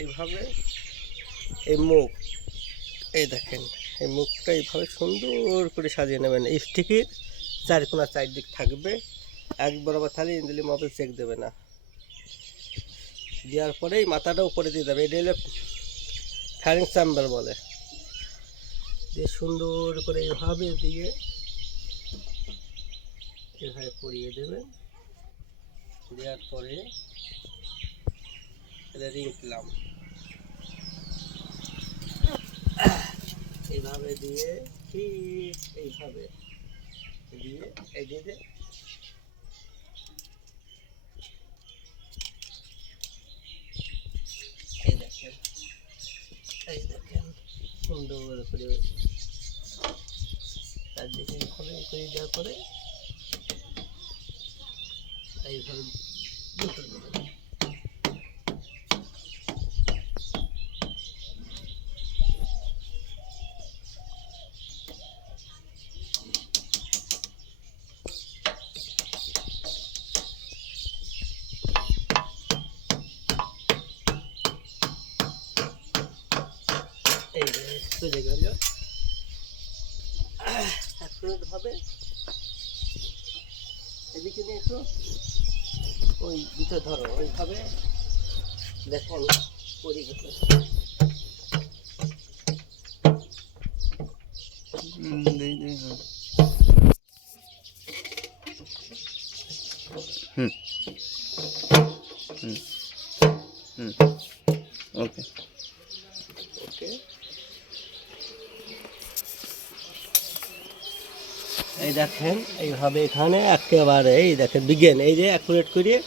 এইভাবে এই মুখ, এই দেখেন এই মুখটা এইভাবে সুন্দর করে সাজিয়ে নেবেন। স্টিকের চারকোনা চারদিক থাকবে, এক বরাবর থালি ইঞ্জিলি মোবাইল চেক দেবে না। দেওয়ার পরেই মাথাটা উপরে দিয়ে যাবে, এটা হলো ফ্যারিং চেম্বার বলে। দিয়ে সুন্দর করে এইভাবে দিয়ে এভাবে পরিয়ে দেবেন। দেওয়ার পরে এটা রিং ক্লাম এইভাবে দিয়ে ঠিক এইভাবে দিয়ে এগিয়ে দিয়ে এই দেখেন সুন্দর করে চারদিকে এইভাবে করে দেওয়ার পরে এইভাবে দুটো দেবেন। এই চলে গেল ভাবে এদিকে নিয়ে একটু ওই দুটো ধরো ওইভাবে দেখেন পরি গেছে। ওকে ওকে, এই দেখেন এইভাবে এখানে একেবারে এই দেখেন বিজ্ঞান এই যে অ্যাকুরেট করিয়ে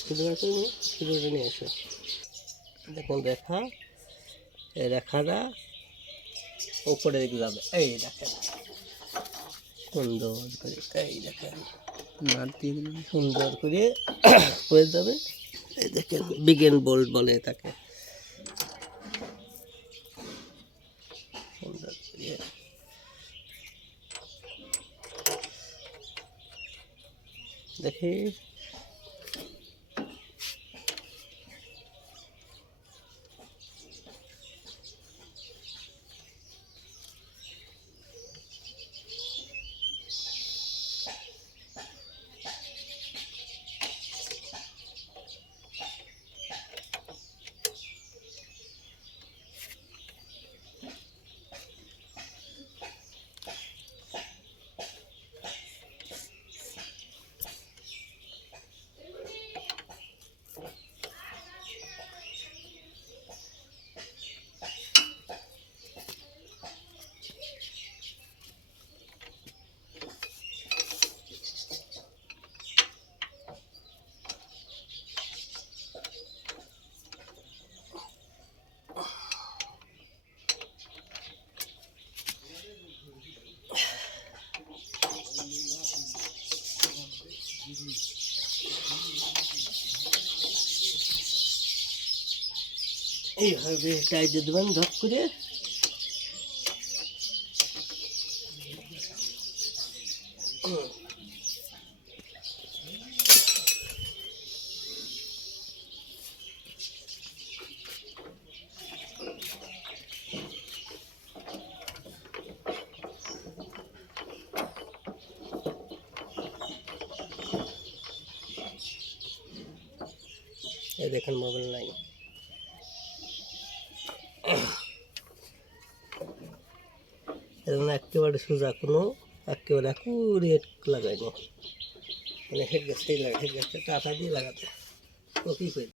স্কুলটা নিয়ে এসো। দেখুন রেখা, এই রেখাটা উপরে দিকে যাবে, এই দেখেন সুন্দর করে, এই দেখেন সুন্দর করে হয়ে যাবে। এই দেখেন বিজ্ঞান বোল্ট বলে তাকে। সুন্দর করে দেখি এইভাবে টাই দিয়ে দেবেন ধপ করে। এই দেখেন মোবাইল নাই, একেবারে সোজা কোনো একেবারে অ্যাকুরেট লাগাইনি, মানে হেড গ্যাসটাই লাগে, হেড গ্যাসটা টাটা দিয়ে লাগাতে ও কী করে।